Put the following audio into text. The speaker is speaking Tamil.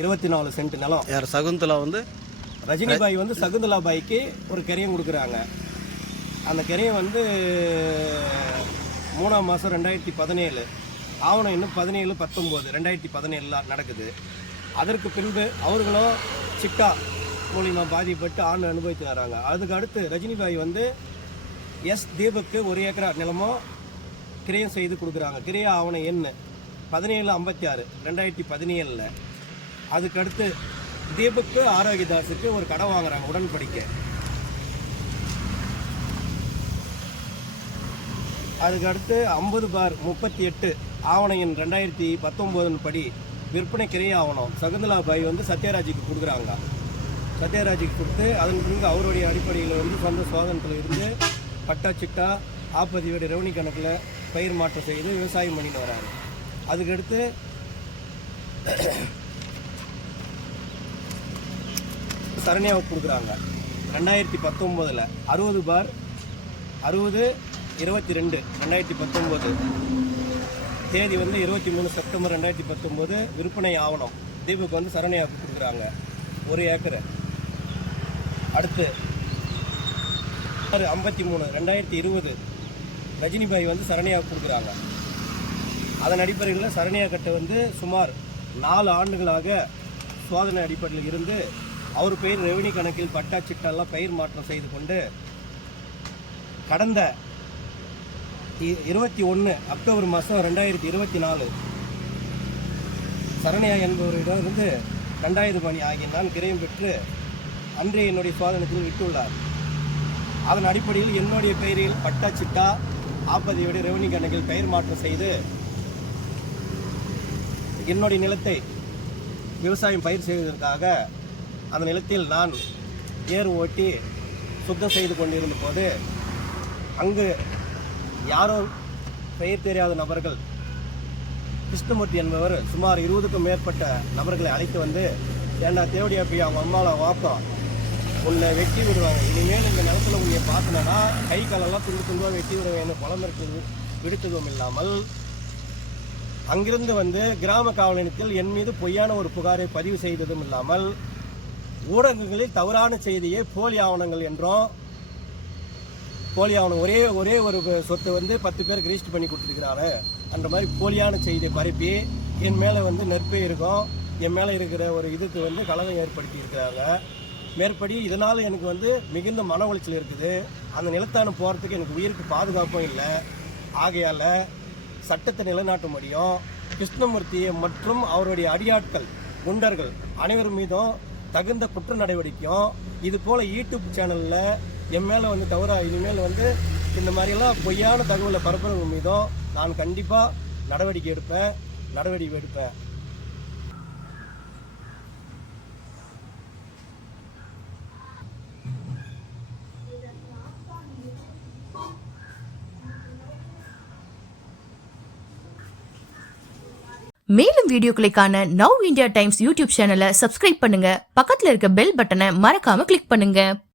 24 சென்ட் நிலம். யார் சகுந்தலா வந்து ரஜினி பாய் வந்து சகுந்தலா பாய்க்கு ஒரு கிரையம் கொடுக்குறாங்க. அந்த கிரையம் வந்து 3ஆம் மாதம் 2017, ஆவணம் இன்னும் 17/19/2017 நடக்குது. அதற்கு பின்பு அவர்களும் சிட்டா மூலிமா பாதிப்பட்டு ஆண்டு அனுபவித்து வராங்க. அதுக்கு அடுத்து ரஜினி பாய் வந்து தீபக்கு 1 ஏக்கரா நிலமோ கிரையம் செய்து கொடுக்குறாங்க. கிரைய ஆவணம் எண் 1756/2017. அதுக்கடுத்து தீபக்கு ஆரோக்கியதாஸுக்கு ஒரு கடை வாங்குறாங்க உடன்படிக்கை. அதுக்கடுத்து 50/38 ஆவணம் எண் 2019 படி விற்பனை கிரைய ஆவணம் சகுந்தலா பாய் வந்து சத்யராஜுக்கு கொடுக்குறாங்க. சத்யராஜுக்கு கொடுத்து அதன் பிறகு அவருடைய அடிப்படையில் வந்து சொந்த சோதனத்தில் இருந்து பட்டா சிட்டா ஆப்பதியோட ரெவன்யூ கணக்கில் பயிர் மாற்றம் செய்து விவசாயம் பண்ணிட்டு வராங்க. அதுக்கடுத்து சரண்யாவுக்கு கொடுக்குறாங்க 2019 60/60/22/2019 தேதி வந்து 23 செப்டம்பர் 2019 விற்பனை ஆவணம் தீபக் வந்து சரண்யாவுக்கு கொடுக்குறாங்க 1 ஏக்கர். அடுத்து 53/2020 ரஜினி பாய் வந்து சரண்யாவுக்கு கொடுக்குறாங்க. அதன் அடிப்படையில் சரண்யா கட்டை வந்து சுமார் 4 ஆண்டுகளாக சோதனை அடிப்படையில் இருந்து அவர் பெயர் ரெவன்யூ கணக்கில் பட்டா சிட்டெல்லாம் பயிர் மாற்றம் செய்து கொண்டு கடந்த 21 அக்டோபர் மாதம் 2024 சரண்யா என்பவரிடம் இருந்து 2000 மணி ஆகிய நான் கிரையம் பெற்று அன்றைய என்னுடைய சோதனத்தில் விட்டுள்ளார். அதன் அடிப்படையில் என்னுடைய பெயரில் பட்டா சிட்டா ஆப்பதியோட ரெவன்யூ கணக்கில் பயிர் மாற்றம் செய்து என்னுடைய நிலத்தை விவசாயம் பயிர் செய்வதற்காக அந்த நிலத்தில் நான் ஏர் ஓட்டி சுத்தம் செய்து கொண்டிருந்த போது அங்கு யாரோ பெயர் தெரியாத நபர்கள் கிருஷ்ணமூர்த்தி என்பவர் சுமார் 20க்கும் மேற்பட்ட நபர்களை அழைத்து வந்து ஏன்னா தேவடியா போய் அவங்க அம்மாவில் வாப்போம் உன்னை வெட்டி விடுவாங்க, இனிமேல் இந்த நிலத்தில் உன்னை பார்த்தனா கை காலெல்லாம் துண்டுவாக வெட்டி விடுவேன் பலமிற்கு விடுத்ததும் இல்லாமல் அங்கிருந்து வந்து கிராம காவல் நிலையத்தில் என் மீது பொய்யான ஒரு புகாரை பதிவு செய்ததும் இல்லாமல் ஊடகங்களில் தவறான செய்தியை போலி ஆவணங்கள் என்றும் போலி ஆவணம் ஒரே ஒரு சொத்தை வந்து 10 பேருக்கு ரிஜிஸ்டர் பண்ணி கொடுத்துருக்கிறாரு அந்த மாதிரி போலியான செய்தியை பரப்பி என் மேலே வந்து நெற்பே இருக்கும், என் மேலே இருக்கிற ஒரு இதுக்கு வந்து கலகம் ஏற்படுத்தி இருக்கிறாங்க. மேற்படி இதனால் எனக்கு வந்து மிகுந்த மன உளைச்சல் இருக்குது. அந்த நிலத்தான போகிறதுக்கு எனக்கு உயிருக்கு பாதுகாப்பும் இல்லை. ஆகையால் சட்டத்தை நிலைநாட்ட முடியும். கிருஷ்ணமூர்த்தியை மற்றும் அவருடைய அடியாட்கள் குண்டர்கள் அனைவரும் மீதும் தகுந்த குற்ற நடவடிக்கையும் இது போல் யூடியூப் சேனலில் என் மேலே வந்து தவறா இனிமேல் வந்து இந்த மாதிரிலாம் பொய்யான தகவலை பரப்புறவங்க மீதும் நான் கண்டிப்பாக நடவடிக்கை எடுப்பேன். மேலும் வீடியோக்களை காண நவ் இந்தியா டைம்ஸ் யூடியூப் சேனலை சப்ஸ்கிரைப் பண்ணுங்க. பக்கத்துல இருக்க பெல் பட்டனை மறக்காம கிளிக் பண்ணுங்க.